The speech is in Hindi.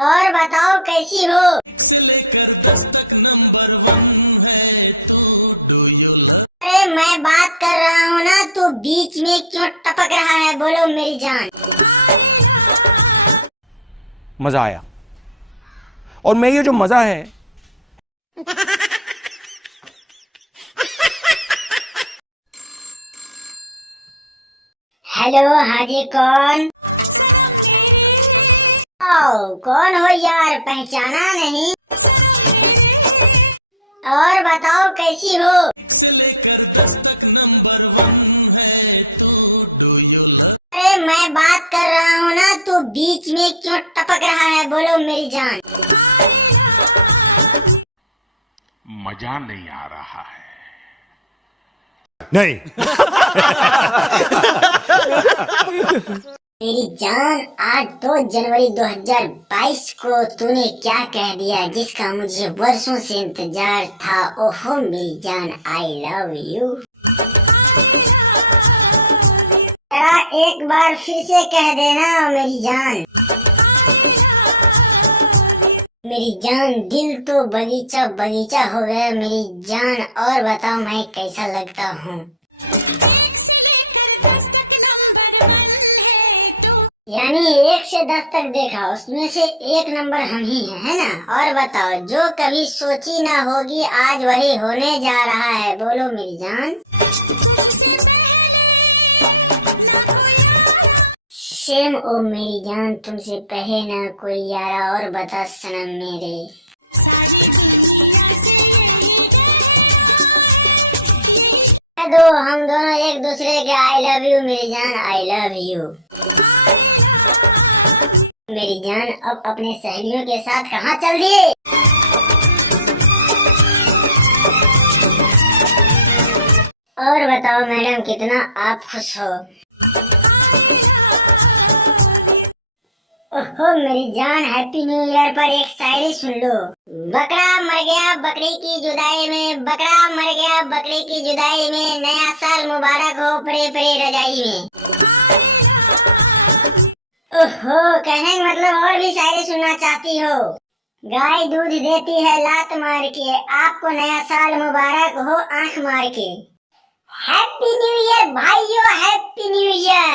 और बताओ कैसी हो। अरे मैं बात कर रहा हूँ ना, तू बीच में क्यों टपक रहा है? बोलो मेरी जान। मजा आया। और मैं ये जो मजा है हेलो, हाँ जी, कौन? ओ, कौन हो यार, पहचाना नहीं। और बताओ कैसी हो। अरे मैं बात कर रहा हूँ ना, तू बीच में क्यों टपक रहा है? बोलो मेरी जान। मजा नहीं आ रहा है। नहीं। मेरी जान, आज 2 जनवरी 2022 को तूने क्या कह दिया जिसका मुझे वर्षों से इंतजार था। ओहो मेरी जान, आई लव यू। जरा एक बार फिर से कह देना मेरी जान। मेरी जान, दिल तो बगीचा बगीचा हो गया मेरी जान। और बताओ मैं कैसा लगता हूँ? यानी 1 से 10 तक देखा, उसमें से 1 नंबर हम ही हैं, है ना? और बताओ, जो कभी सोची ना होगी आज वही होने जा रहा है। बोलो मेरी जान। शेम ओ मेरी जान, तुमसे कहे ना कोई यारा। और बता सनम मेरे, दो हम दोनों एक दूसरे के आई लव यू मेरी जान, आई लव यू। मेरी जान, अब अपने सहेलियों के साथ कहाँ चल दिए? और बताओ मैडम, कितना आप खुश हो? ओहो मेरी जान, हैप्पी न्यू ईयर पर एक शायरी सुन लो। बकरा मर गया बकरी की जुदाई में, बकरा मर गया बकरी की जुदाई में, नया साल मुबारक हो पड़े पड़े रजाई में। ओहो, कहने का मतलब और भी शायरी सुनना चाहती हो? गाय दूध देती है लात मार के, आपको नया साल मुबारक हो आंख मार के। हैप्पी न्यू ईयर भाइयों, हैप्पी न्यू ईयर।